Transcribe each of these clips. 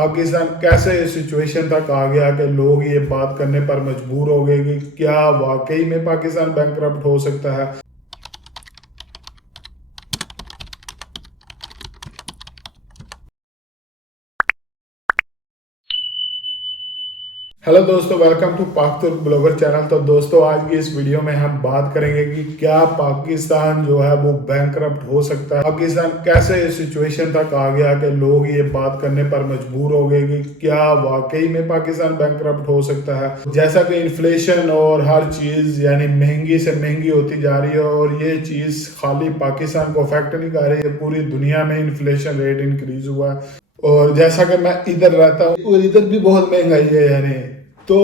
पाकिस्तान कैसे इस सिचुएशन तक आ गया कि लोग ये बात करने पर मजबूर हो गए कि क्या वाकई में पाकिस्तान बैंकरप्ट हो सकता है। हेलो दोस्तों, वेलकम टू पाक तुर्क ब्लॉगर चैनल। तो दोस्तों, आज की इस वीडियो में हम बात करेंगे कि क्या पाकिस्तान जो है वो बैंकरप्ट हो सकता है। पाकिस्तान कैसे इस सिचुएशन तक आ गया कि लोग ये बात करने पर मजबूर हो गए कि क्या वाकई में पाकिस्तान बैंकरप्ट हो सकता है। जैसा कि इन्फ्लेशन और हर चीज यानी महंगी से महंगी होती जा रही है और ये चीज खाली पाकिस्तान को अफेक्ट नहीं कर रही है, पूरी दुनिया में इन्फ्लेशन रेट इंक्रीज हुआ है। और जैसा कि मैं इधर रहता हूँ और इधर भी बहुत महंगाई है तो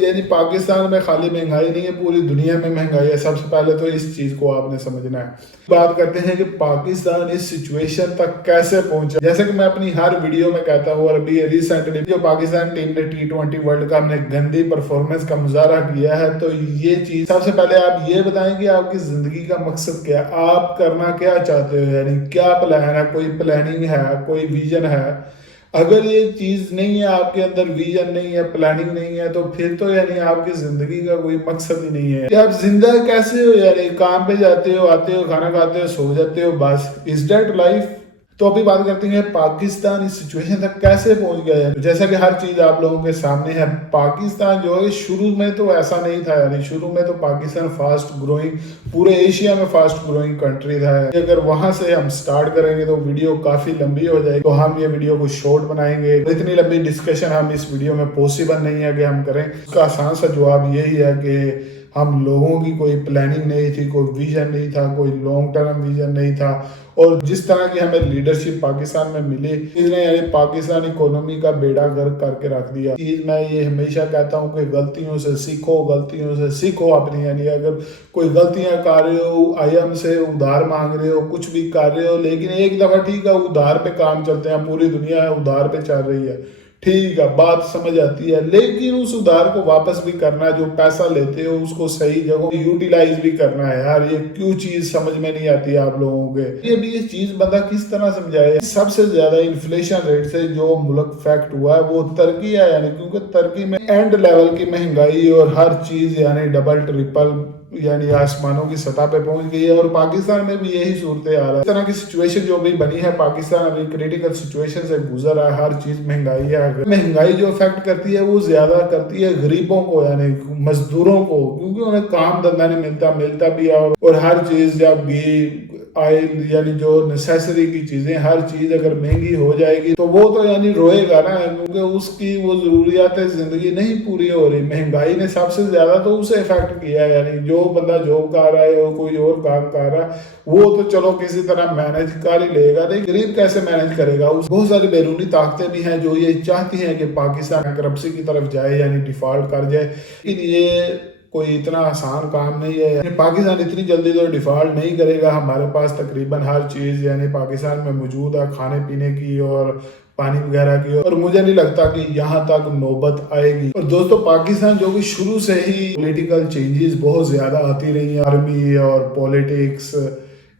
यानी पाकिस्तान में खाली महंगाई नहीं है, पूरी दुनिया में महंगाई है। सबसे पहले तो इस चीज को आपने समझना है। बात करते हैं कि पाकिस्तान इस सिचुएशन तक कैसे पहुंचा। जैसे कि मैं अपनी हर वीडियो में कहता हूँ और अभी रिसेंटली जो पाकिस्तान टीम ने T20 वर्ल्ड कप में गंदी परफॉर्मेंस का मुजाहरा किया है, तो ये चीज सबसे पहले आप ये बताएं कि आपकी जिंदगी का मकसद क्या है, आप करना क्या चाहते हो, यानी क्या प्लान है, कोई प्लानिंग है, कोई विजन है। अगर ये चीज नहीं है, आपके अंदर विजन नहीं है, प्लानिंग नहीं है, तो फिर तो यानी आपकी जिंदगी का कोई मकसद ही नहीं है कि आप जिंदा कैसे हो। यानी काम पे जाते हो, आते हो, खाना खाते हो, सो जाते हो, बस। Is that life? तो अभी बात करते हैं पाकिस्तान इस सिचुएशन तक कैसे पहुंच गया है। जैसा कि हर चीज आप लोगों के सामने है, पाकिस्तान जो है शुरू में तो ऐसा नहीं था। यानी शुरू में तो पाकिस्तान फास्ट ग्रोइंग, पूरे एशिया में फास्ट ग्रोइंग कंट्री था। अगर वहां से हम स्टार्ट करेंगे तो वीडियो काफी लंबी हो जाएगी, तो हम ये वीडियो को शॉर्ट बनाएंगे। इतनी लंबी डिस्कशन हम इस वीडियो में पॉसिबल नहीं है कि हम करें। उसका आसान सा जवाब यही है कि हम लोगों की कोई प्लानिंग नहीं थी, कोई विजन नहीं था, कोई लॉन्ग टर्म विजन नहीं था। और जिस तरह की हमें लीडरशिप पाकिस्तान में मिली, इसने यानी पाकिस्तान इकोनॉमी का बेड़ा गर्क करके रख दिया। मैं ये हमेशा कहता हूँ कि गलतियों से सीखो, गलतियों से सीखो अपनी। यानी अगर कोई गलतियां कर रहे हो, आईएम से उधार मांग रहे हो, कुछ भी कर रहे हो, लेकिन एक दफा ठीक है उधार पे काम चलते हैं, पूरी दुनिया उधार पे चल रही है, ठीक है, बात समझ आती है, लेकिन उस उधार को वापस भी करना है। जो पैसा लेते हो उसको सही जगह यूटिलाइज भी करना है। यार ये क्यों चीज समझ में नहीं आती आप लोगों के। ये भी ये चीज बंदा किस तरह समझाए। सबसे ज्यादा इन्फ्लेशन रेट से जो मुल्क फैक्ट हुआ है वो तुर्की है। यानी क्योंकि तुर्की में एंड लेवल की महंगाई और हर चीज यानी डबल ट्रिपल यानी आसमानों की सतह पे पहुंच गई है। और पाकिस्तान में भी यही सूरत आ रहा है। इस तरह की सिचुएशन जो भी बनी है, पाकिस्तान अभी क्रिटिकल सिचुएशन से गुजर रहा है। हर चीज महंगाई है। महंगाई जो इफेक्ट करती है वो ज्यादा करती है गरीबों को, यानी मजदूरों को, क्योंकि उन्हें काम धंधा नहीं मिलता भी है। और हर चीज जब घी, ऑयल यानी जो नेसेसरी की चीजें, हर चीज अगर महंगी हो जाएगी तो वो तो यानी रोएगा ना, क्योंकि उसकी वो जरूरियात जिंदगी नहीं पूरी हो रही। महंगाई ने सबसे ज्यादा तो उसे इफेक्ट किया है। यानी जो बंदा जॉब कर रहा है और कोई और काम कर रहा है वो तो चलो किसी तरह मैनेज कर ही लेगा, नहीं गरीब कैसे मैनेज करेगा। बहुत सारी बैरूनी ताकतें भी हैं जो ये चाहती हैं कि पाकिस्तान करप्सी की तरफ जाए, यानी डिफॉल्ट कर जाए। लेकिन ये कोई इतना आसान काम नहीं है। पाकिस्तान इतनी जल्दी तो डिफॉल्ट नहीं करेगा। हमारे पास तकरीबन हर चीज यानी पाकिस्तान में मौजूद है, खाने पीने की और पानी वगैरह की, और मुझे नहीं लगता कि यहाँ तक नौबत आएगी। और दोस्तों, पाकिस्तान जो कि शुरू से ही पॉलिटिकल चेंजेस बहुत ज्यादा आती रही है, आर्मी और पॉलिटिक्स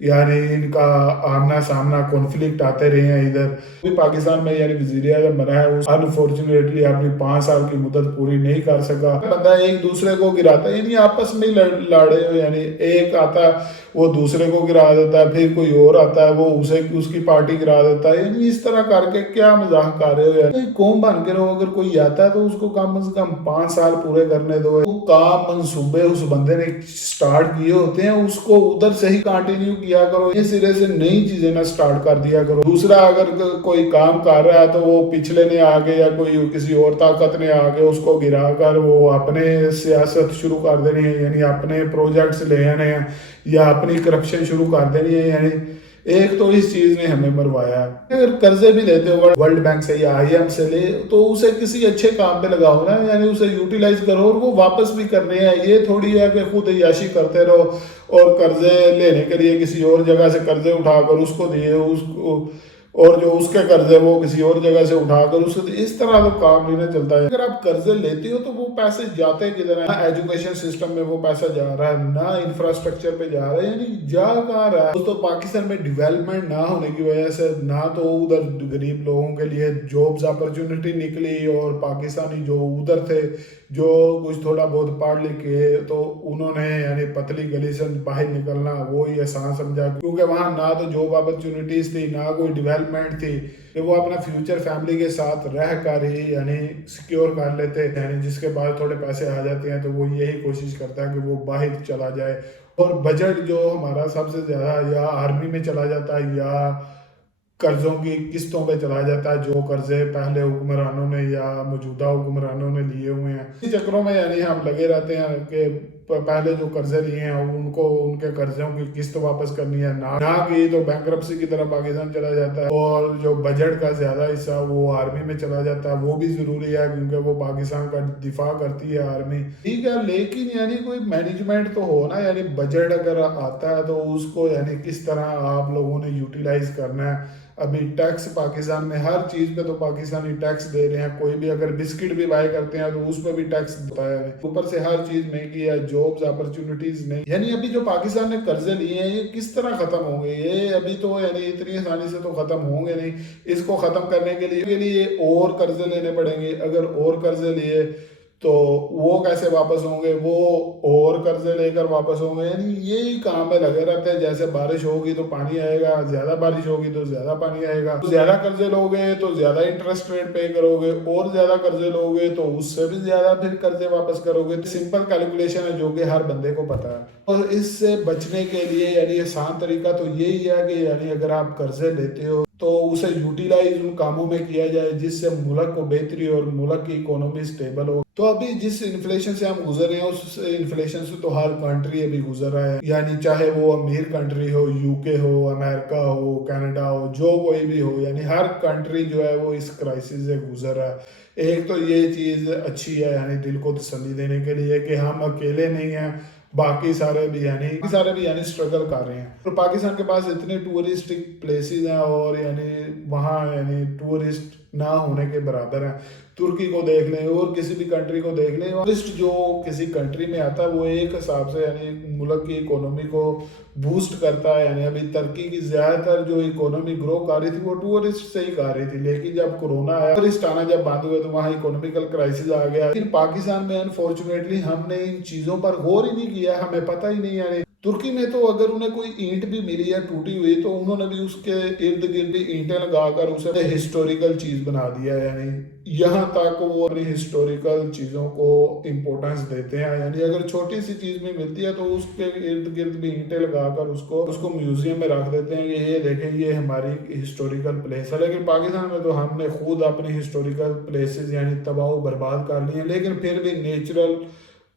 यानी इनका आमना सामना कॉन्फ्लिक्ट आते रहे हैं। इधर भी पाकिस्तान में यानी वजीर आज़म बना है, उस अनफॉर्चुनेटली अपनी 5 साल की मुद्दत पूरी नहीं कर सका। बंदा एक दूसरे को गिराता है, यानी आपस में लड़े हो, यानी एक आता है वो दूसरे को गिरा देता है, फिर कोई और आता है वो उसे उसकी पार्टी गिरा देता है। यानी इस तरह करके क्या मजाक कर रहे हो यार। कौम बन के रहो। अगर कोई आता है तो उसको कम से कम 5 साल पूरे करने दो। वो काम मंसूबे उस बंदे ने स्टार्ट किए होते हैं, उसको उधर से ही कंटिन्यू किया करो। ये सिरे से नई चीजें ना स्टार्ट कर दिया करो। दूसरा अगर कोई काम कर रहा है तो वो पिछले ने आगे या कोई किसी और ताकत ने आगे उसको गिरा कर वो अपने सियासत शुरू कर देनी है, यानी अपने प्रोजेक्ट्स ले आने हैं या अपनी करप्शन शुरू कर देनी है। यानी एक तो इस चीज ने हमें मरवाया है। अगर कर्जे भी लेते हो वर्ल्ड बैंक से या आईएम से ले, तो उसे किसी अच्छे काम पे लगाओ ना, यानी उसे यूटिलाइज करो और वो वापस भी करने हैं। ये थोड़ी है कि खुद अय्याशी करते रहो और कर्जे लेने के लिए किसी और जगह से कर्जे उठाकर उसको दिए, उसको और जो उसके कर्जे वो किसी और जगह से उठाकर उससे, इस तरह तो काम नहीं ना चलता है। अगर आप कर्जे लेते हो तो वो पैसे जाते किधर है? ना एजुकेशन सिस्टम में वो पैसा जा रहा है, ना इंफ्रास्ट्रक्चर पे जा रहा है, यानी जा कहाँ रहा है? तो पाकिस्तान में डेवलपमेंट ना होने की वजह से ना तो उधर गरीब लोगों के लिए जॉब्स अपॉर्चुनिटी निकली, और पाकिस्तानी जो उधर थे जो कुछ थोड़ा बहुत पढ़ लिख के, तो उन्होंने यानी पतली गली से बाहर निकलना वो ही आसान समझा, क्योंकि वहाँ ना तो जॉब अपॉर्चुनिटीज थी, ना कोई डेवलपमेंट थी कि वो अपना फ्यूचर फैमिली के साथ रह कर ही यानी सिक्योर कर लेते, यानी जिसके पास थोड़े पैसे आ जाते हैं तो वो यही कोशिश करता है कि वो बाहर चला जाए। और बजट जो हमारा सबसे ज़्यादा या आर्मी में चला जाता है या कर्जों की किस्तों पे चला जाता है, जो कर्जे पहले हुक्मरानों ने या मौजूदा हुक्मरानों ने लिए हुए हैं। इस चक्रों में यानी हम लगे रहते हैं कि पहले जो कर्जे लिए हैं उनको उनके कर्जों की किस्त वापस करनी है, ना की तो बैंकरप्सी की तरफ पाकिस्तान चला जाता है, और जो बजट का ज्यादा हिस्सा वो आर्मी में चला जाता है। वो भी जरूरी है क्योंकि वो पाकिस्तान का दिफा करती है आर्मी, ठीक है, लेकिन यानी कोई मैनेजमेंट तो हो ना, यानी बजट अगर आता है तो उसको यानी किस तरह आप लोगों ने यूटिलाइज करना है। अभी टैक्स पाकिस्तान में हर चीज पे तो पाकिस्तानी टैक्स दे रहे हैं, कोई भी अगर बिस्किट भी बाय करते हैं तो उस पर भी टैक्स देता है, ऊपर से हर चीज महंगी है, जॉब्स अपॉर्चुनिटीज नहीं। यानी अभी जो पाकिस्तान ने कर्जे लिए हैं ये किस तरह खत्म होंगे? ये अभी तो यानी इतनी आसानी से तो खत्म होंगे नहीं। इसको खत्म करने के लिए और कर्जे लेने पड़ेंगे। अगर और कर्जे लिए तो वो कैसे वापस होंगे? वो और कर्जे लेकर वापस होंगे। यानी यही काम में लगे रहते हैं, जैसे बारिश होगी तो पानी आएगा, ज्यादा बारिश होगी तो ज्यादा पानी आएगा, तो ज्यादा कर्जे लोगे तो ज्यादा इंटरेस्ट रेट पे करोगे, और ज्यादा कर्जे लोगे तो उससे भी ज्यादा फिर कर्जे वापस करोगे। तो सिंपल कैलकुलेशन है जो कि हर बंदे को पता है। और इससे बचने के लिए यानी आसान तरीका तो यही है कि यानी अगर आप कर्जे लेते हो तो उसे यूटिलाइज उन कामों में किया जाए जिससे मुल्क को बेहतरी और मुल्क की इकोनॉमी स्टेबल हो। तो अभी जिस इन्फ्लेशन से हम गुजर रहे हैं उस इन्फ्लेशन से तो हर कंट्री अभी गुजर रहा है, यानी चाहे वो अमीर कंट्री हो, यूके हो, अमेरिका हो, कनाडा हो, जो कोई भी हो, यानी हर कंट्री जो है वो इस क्राइसिस से गुजर रहा है। एक तो ये चीज अच्छी है यानी दिल को तसल्ली देने के लिए कि हम अकेले नहीं हैं, बाकी सारे भी यानी स्ट्रगल कर रहे हैं। तो पाकिस्तान के पास इतने टूरिस्टिक प्लेसेस हैं और यानी वहाँ यानी टूरिस्ट ना होने के बराबर हैं। तुर्की को देख लें और किसी भी कंट्री को देख लें, टूरिस्ट जो किसी कंट्री में आता है वो एक हिसाब से यानी मुल्क की इकोनॉमी को बूस्ट करता है। यानी अभी तुर्की की ज्यादातर जो इकोनॉमी ग्रो कर रही थी वो टूरिस्ट से ही कर रही थी, लेकिन जब कोरोना आया, टूरिस्ट आना जब बंद हुआ तो वहाँ इकोनॉमिकल क्राइसिस आ गया। लेकिन पाकिस्तान में अनफॉर्चुनेटली हमने इन चीजों पर गौर ही नहीं किया, हमें पता ही नहीं। यानी तुर्की में तो अगर उन्हें कोई ईंट भी मिली है टूटी हुई तो उन्होंने भी उसके इर्द गिर्द भी ईंटें लगाकर उसे हिस्टोरिकल चीज बना दिया। यानी यहाँ तक वो अपनी हिस्टोरिकल चीजों को इम्पोर्टेंस देते हैं। यानी अगर छोटी सी चीज भी मिलती है तो उसके इर्द गिर्द भी ईंटें लगाकर उसको म्यूजियम में रख देते हैं कि ये देखें ये हमारी हिस्टोरिकल प्लेस है। लेकिन पाकिस्तान में तो हमने खुद अपनी हिस्टोरिकल प्लेसेस यानी तबाह बर्बाद कर ली हैं, लेकिन फिर भी नेचुरल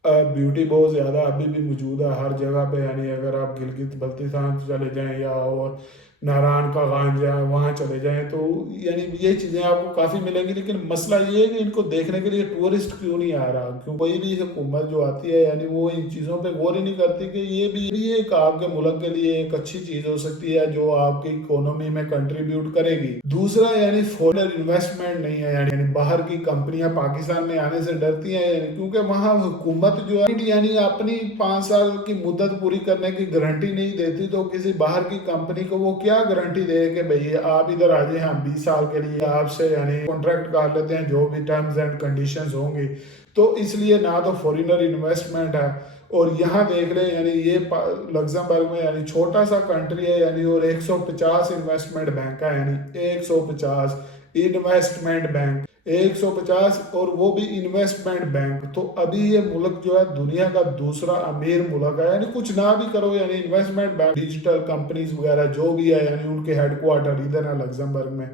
ब्यूटी बहुत ज़्यादा अभी भी मौजूद है हर जगह पे। यानी अगर आप गिलगित बल्तिस्तान चले जाएं या और नारायण का गंज है वहाँ चले जाएं तो यानी ये चीज़ें आपको काफ़ी मिलेंगी। लेकिन मसला ये है कि इनको देखने के लिए टूरिस्ट क्यों नहीं आ रहा? क्यों कोई भी हुकूमत जो आती है यानी वो इन चीज़ों पे गौर ही नहीं करती कि ये भी एक आपके मुल्क के लिए एक अच्छी चीज़ हो सकती है जो आपकी इकोनॉमी में कंट्रीब्यूट करेगी। दूसरा यानी फॉरेन इन्वेस्टमेंट नहीं है, यानी बाहर की कंपनियां पाकिस्तान में आने से डरती हैं क्योंकि वहाँ हुकूमत जो है यानी अपनी 5 साल की मुद्दत पूरी करने की गारंटी नहीं देती। तो किसी बाहर की कंपनी को वो क्या गारंटी दे कि भाई आप इधर आ जाए, हम 20 साल के लिए आपसे यानी कॉन्ट्रैक्ट कर लेते हैं जो भी टर्म्स एंड कंडीशंस होंगी। तो इसलिए ना तो फॉरेनर इन्वेस्टमेंट है। और यहाँ देख रहे हैं यानी ये लग्जमबर्ग में यानी छोटा सा कंट्री है यानी और 150 इन्वेस्टमेंट बैंक है, यानी 150 इन्वेस्टमेंट बैंक 150 और वो भी इन्वेस्टमेंट बैंक। तो अभी ये मुल्क जो है दुनिया का दूसरा अमीर मुल्क है। यानी कुछ ना भी करो यानी इन्वेस्टमेंट बैंक, डिजिटल कंपनीज वगैरह जो भी है यानी उनके हेडक्वार्टर इधर है लग्जमबर्ग में।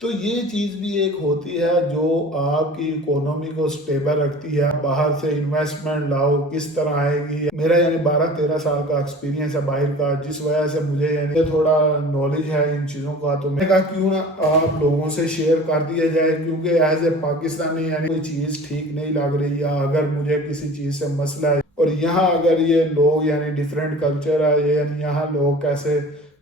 तो ये चीज़ भी एक होती है जो आपकी इकोनॉमी को स्टेबल रखती है। बाहर से इन्वेस्टमेंट लाओ किस तरह आएगी? मेरा यानी 12-13 साल का एक्सपीरियंस है बाहर का, जिस वजह से मुझे यानी थोड़ा नॉलेज है इन चीज़ों का। तो मैंने कहा क्यों ना आप लोगों से शेयर कर दिया जाए, क्योंकि एज ए पाकिस्तानी यानी कोई चीज़ ठीक नहीं लग रही या अगर मुझे किसी चीज़ से मसला है और यहाँ अगर ये लोग यानी डिफरेंट कल्चर है यानी यहाँ लोग कैसे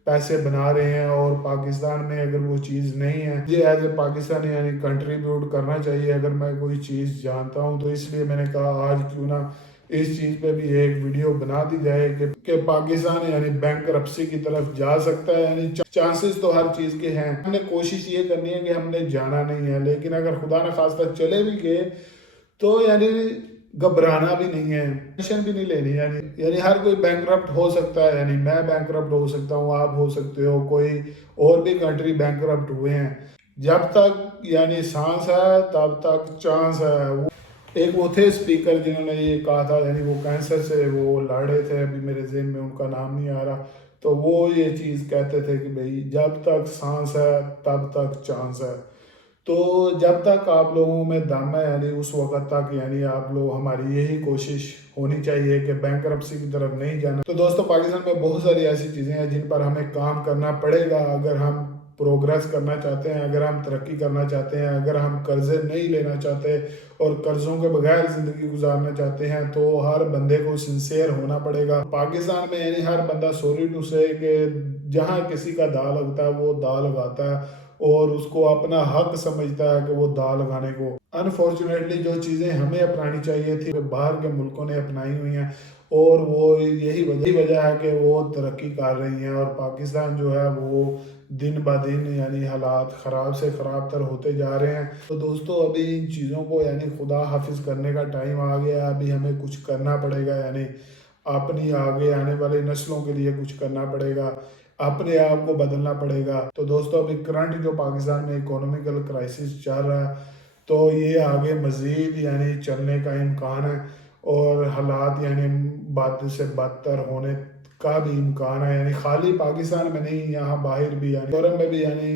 پیسے بنا رہے ہیں اور پاکستان میں اگر وہ چیز نہیں ہے، مجھے ایز اے پاکستانی یعنی کنٹریبیوٹ کرنا چاہیے اگر میں کوئی چیز جانتا ہوں. تو اس لیے میں نے کہا آج کیوں نہ اس چیز پہ بھی ایک ویڈیو بنا دی جائے کہ پاکستان یعنی بینکرپسی کی طرف جا سکتا ہے. یعنی چانسز تو ہر چیز کے ہیں. ہم نے کوشش یہ کرنی ہے کہ ہم نے جانا نہیں ہے، لیکن اگر خدا نخواستہ چلے بھی گئے تو یعنی گھبرانا بھی نہیں ہے، ٹینشن بھی نہیں لینی. یعنی ہر کوئی بینکرپٹ ہو سکتا ہے. یعنی میں بینکرپٹ ہو سکتا ہوں، آپ ہو سکتے ہو، کوئی اور بھی کنٹری بینکرپٹ ہوئے ہیں. جب تک یعنی سانس ہے تب تک چانس ہے. ایک وہ تھے اسپیکر جنہوں نے یہ کہا تھا، یعنی وہ کینسر سے وہ لڑ رہے تھے، ابھی میرے ذہن میں ان کا نام نہیں آ رہا. تو وہ یہ چیز کہتے تھے کہ بھئی جب تک سانس ہے تب تک چانس ہے. تو جب تک آپ لوگوں میں دم ہے یعنی اس وقت تک یعنی آپ لوگ، ہماری یہی کوشش ہونی چاہیے کہ بینکرپسی کی طرف نہیں جانا. تو دوستو پاکستان میں بہت ساری ایسی چیزیں ہیں جن پر ہمیں کام کرنا پڑے گا اگر ہم پروگریس کرنا چاہتے ہیں، اگر ہم ترقی کرنا چاہتے ہیں، اگر ہم قرضے نہیں لینا چاہتے اور قرضوں کے بغیر زندگی گزارنا چاہتے ہیں. تو ہر بندے کو سنسیئر ہونا پڑے گا. پاکستان میں یعنی ہر بندہ سوری ٹو سے کہ جہاں کسی کا دا لگتا ہے وہ دا لگاتا ہے اور اس کو اپنا حق سمجھتا ہے کہ وہ دا لگانے کو. انفارچونیٹلی جو چیزیں ہمیں اپنانی چاہیے تھی وہ باہر کے ملکوں نے اپنائی ہوئی ہیں اور وہ یہی وجہ ہے کہ وہ ترقی کر رہی ہیں اور پاکستان جو ہے وہ دن بہ دن یعنی حالات خراب سے خراب تر ہوتے جا رہے ہیں. تو دوستو ابھی ان چیزوں کو یعنی خدا حافظ کرنے کا ٹائم آ گیا. ابھی ہمیں کچھ کرنا پڑے گا، یعنی اپنی آگے آنے والے نسلوں کے لیے کچھ کرنا پڑے گا، اپنے آپ کو بدلنا پڑے گا. تو دوستو ابھی کرنٹ جو پاکستان میں اکونومیکل کرائسس چل رہا ہے تو یہ آگے مزید یعنی چلنے کا امکان ہے اور حالات یعنی بد سے بدتر ہونے کا بھی امکان ہے. یعنی خالی پاکستان میں نہیں، یہاں باہر بھی یعنی یورپ میں بھی یعنی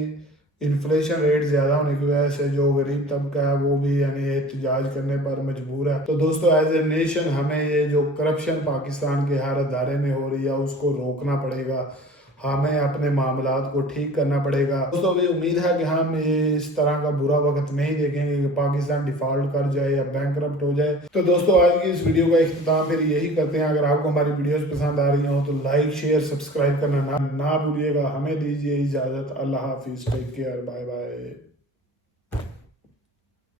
انفلیشن ریٹ زیادہ ہونے کی وجہ سے جو غریب طبقہ ہے وہ بھی یعنی احتجاج کرنے پر مجبور ہے. تو دوستو ایز اے نیشن ہمیں یہ جو کرپشن پاکستان کے ہر ادارے میں ہو رہی ہے اس کو روکنا پڑے گا، ہمیں اپنے معاملات کو ٹھیک کرنا پڑے گا. دوستو بھی امید ہے کہ ہم اس طرح کا برا وقت نہیں دیکھیں گے کہ پاکستان ڈیفالٹ کر جائے یا بینکرپٹ ہو جائے. تو دوستو آج کی اس ویڈیو کا اختتام پھر یہی کرتے ہیں. اگر آپ کو ہماری ویڈیوز پسند آ رہی ہوں تو لائک شیئر سبسکرائب کرنا نہ بھولیے گا. ہمیں دیجیے اجازت. اللہ حافظ. Take care. Bye bye.